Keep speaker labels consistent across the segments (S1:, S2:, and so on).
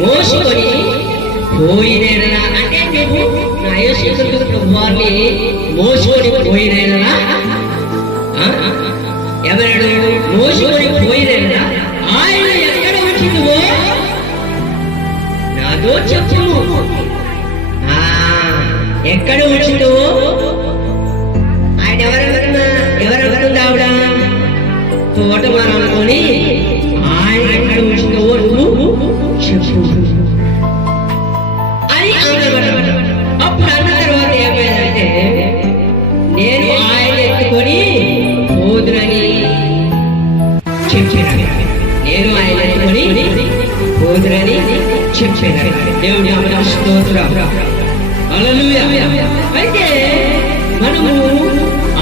S1: మోసుకొని పోయినైనా అంటే నువ్వు నా యేసుక్రీస్తు వారిని మోసుకొని పోయినైనా ఎవరు మోసుకొని పోయినైనా ఆయన ఎక్కడ వచ్చిందో నాతో చెప్పు ఎక్కడ వచ్చిందో ఆయన ఎవరెవరన్నా ఎవరెవరు ఆవిడ తోట మన అని అప్పుడు అన్న తర్వాత ఏమైందంటే నేను ఆయన ఎత్తుకొని పోదునని చెప్పాను నేను ఆయన ఎత్తుకొని పోదునని చెప్పాను దేవుడి అమర స్తోత్రం అయితే మనము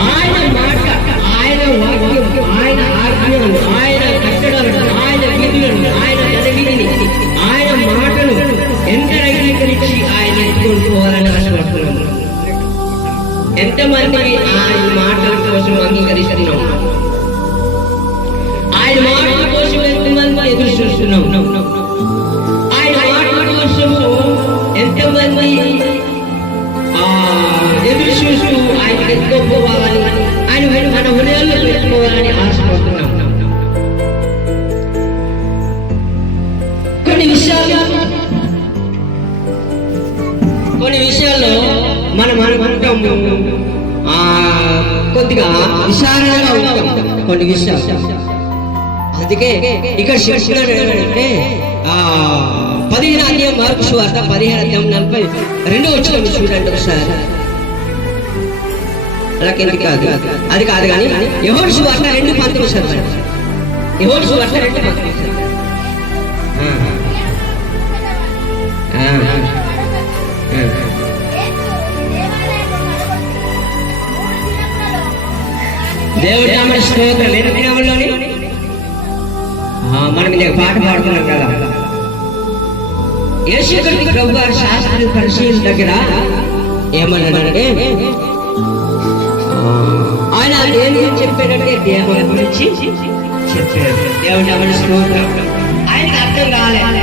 S1: ఆయన మాట ఆయన వాక్యం ఆయన ఆజ్ఞలు ఆయన ఎంతమందిని ఆయన మాటల కోసం అంగీకరిస్తున్నాం ఆయన మాటల కోసం ఎంతమంది ఎదురు చూస్తున్నాం ఆయన మాటల కోసము ఎంతమంది ఎదురు చూస్తూ ఆయన ఎత్తుకోపోవాలని ఆయన మన హృదయాల్లో పెట్టుకోవాలని ఆశపడుతున్నాం. కొన్ని విషయాలు కొన్ని విషయాల్లో మనం అనుకుంటాము. కొద్దిగా విచారంగా ఉంటాం కొన్ని విషయాలు. అందుకే ఇక్కడ శిక్షణాడు ఏంటంటే ఆ పదిహేను అధ్యాయం మార్పు వార్త పదిహేను అధ్యాయం నలభై రెండో వచ్చిన చూడండి ఒకసారి. అలాగే కాదు. అది కాదు కానీ ఎవరు సువార్త రెండు పంతులు సార్ ఎవరు సువార్త రెండు పంతులు సార్. దేవుడి నామ స్తోత్రం. ఎందుకు నామంలోని మనం ఇది పాట పాడుతున్నాం కదా. యేసుక్రీస్తు ప్రభు గారు శాస్త్రి పరిశీలన దగ్గర ఏమన్నాడంటే ఆయన ఏం చెప్పాడంటే దేవుని గురించి చెప్పాడు. దేవుడి నామ స్తోత్రం. ఆయనకి అర్థం కాలేదు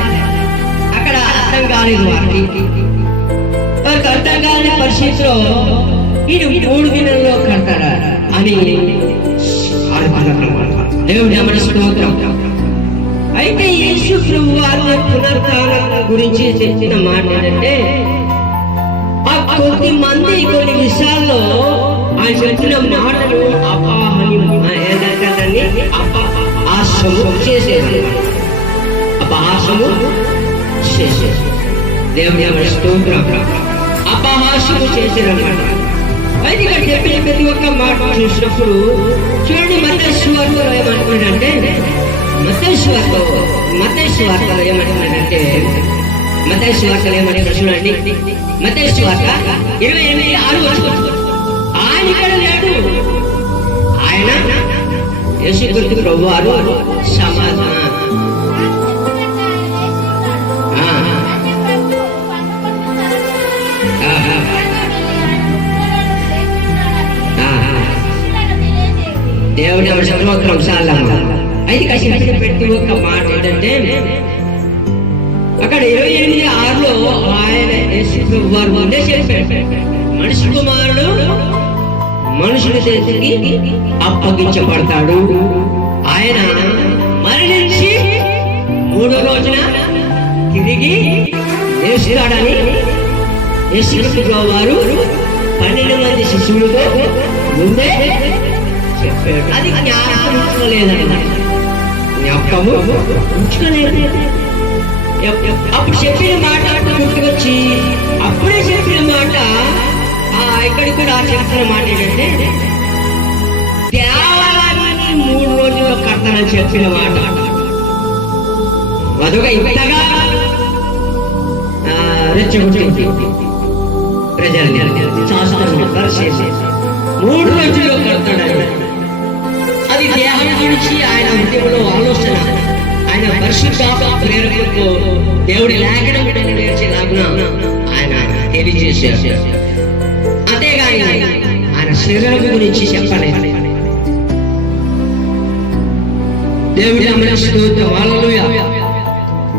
S1: అక్కడ అర్థం కాలేదు వారికి. వారికి అర్థం కాని పరిస్థితిలో ఇది మూడు దినంలో కడతాడు? అని అనుకున్నారు దేవుడి నామ స్తోత్రం అయితే యేసు ప్రభు వారి పునరుద్ధానం గురించి చెప్పిన మాట ఏంటంటే ఆ కొద్ది మంది కొన్ని విషయాల్లో ఆయన చెప్పిన మాటలు అపాహని ఏంటంటే దాన్ని చేసేది. అపహాసము చేసేది. దేవుని యొక్క స్తోత్రం అపహాసము చేసేదన్నమాట అయితే ఇక్కడ చెప్పిన ప్రతి ఒక్క మాట చూసినప్పుడు చూడండి మతేశ్వర్లో ఏమంటున్నాడంటే మతేశ్వర్లో మతేశ్వార్త ఏమంటున్నాడంటే మతేశ్వార్తలు ఏమంటారు చూడండి మతేశ్వార్త ఇరవై ఎనిమిది ఆరు ఆయన ఇక్కడ లేడు. ఆయన యేసుక్రీస్తు ప్రభువారు దేవుని స్తోత్రం సాలమ్మ అయితే కష్టపడి పెట్టి ఒక మాట ఏంటంటే అక్కడ ఇరవై ఎనిమిది ఆరులో ఆయన వారు ముందే చెప్పాడు మనిషి కుమారుడు మనుషుల చేతికి అప్పగించబడతాడు. ఆయన మరణించి మూడో రోజున తిరిగి వేస్తాడని యేసుక్రీస్తు ప్రభు వారు పన్నెండు మంది శిష్యులతో ముందే చెప్పాడు అది జ్ఞాపకం ఉంచుకోలేదన్నమాట జ్ఞాపకము ఉంచుకోలేదు అప్పుడు చెప్పిన మాట అటు గుర్తుకొచ్చి అప్పుడే చెప్పిన మాట ఆ ఇక్కడికి కూడా చెప్పిన మాట ఏంటంటే దేవాలయాన్ని మూడు రోజుల్లో కడతానని చెప్పిన మాట. అదొక ఇంతగా ఆ, రెచ్చగొట్టి ప్రజల్ని శాస్త్రం పరిశీలి మూడు రోజుల్లో కడతాడని గురించి ఆయన హృదయంలో ఆలోచన. ఆయన పరిశుద్ధాత్మ ప్రేరణతో దేవుడి లేఖనం నేర్చేలాగున ఆయన తెలియజేశారు. అంతేగాని ఆయన శరీరం గురించి చెప్పలేదు. దేవుడి అమర స్తోత్రం. హల్లెలూయా.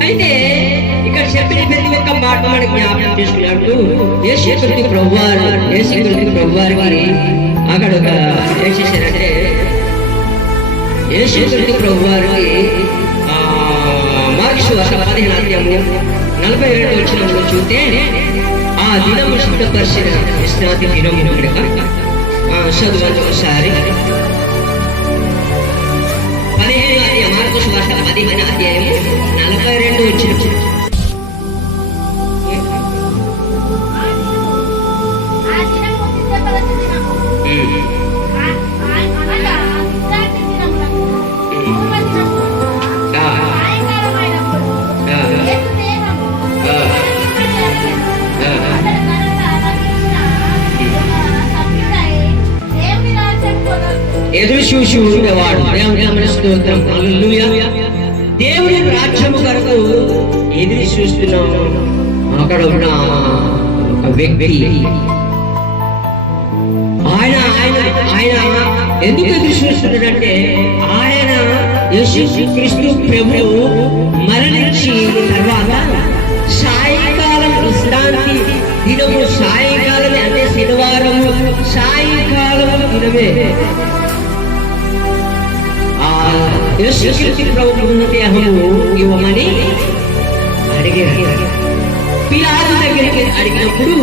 S1: అయితే చెప్పిన ప్రతి ఒక్క మాట మనం జ్ఞాపకం చేసుకున్నట్టు ఏ యేసుకృతి ప్రభువారు యేసుకృతి వారి అక్కడ ఒక ఏం చేశారంటే యేసుకృతి ప్రభువారికి ఆ, మార్క్స్ వార్త పదిహేను అధ్యాయము నలభై రెండు వచ్చినప్పుడు చూస్తే ఆ దినము శుద్ధపరిచిన విశ్రాంతి దినము కనుక చదువు ఒకసారి. పదిహేను అధ్యాయం మార్క్స్ వార్త పదిహేను అధ్యాయము నలభై రెండు వచ్చిన ఎదురు చూసి ఉండేవాడు దేవుని స్తోత్రం దేవుని రాజ్యము కొరకు ఎదురు చూస్తున్నాము అక్కడ ఉన్న ఒక వ్యక్తి. ఆయన ఆయన ఆయన ఎందుకు ఎదురు చూస్తున్నాడంటే ఆయన యేసు క్రీస్తు ప్రభువు మరణించి తర్వాత సాయంకాలం విశ్రాంతి దినము సాయంకాలమే అంటే శనివారము సాయంకాలం దినమే యేసుక్రీస్తు ప్రభువు దేహము ఇవ్వమని అడిగారు పిలాదు దగ్గరికి అడిగినప్పుడు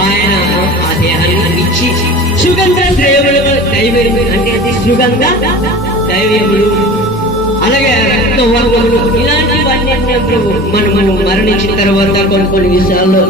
S1: ఆయన ఆ దేహాన్ని ఇచ్చి సుగంధ ద్రవ్యములు దైవములు అంటే అది సుగంధ దైవములు అలాగే రక్తవర్గములు ఇలాంటివన్నీ ప్రభు మనం మనం మరణించిన తర్వాత కొన్ని కొన్ని విషయాల్లో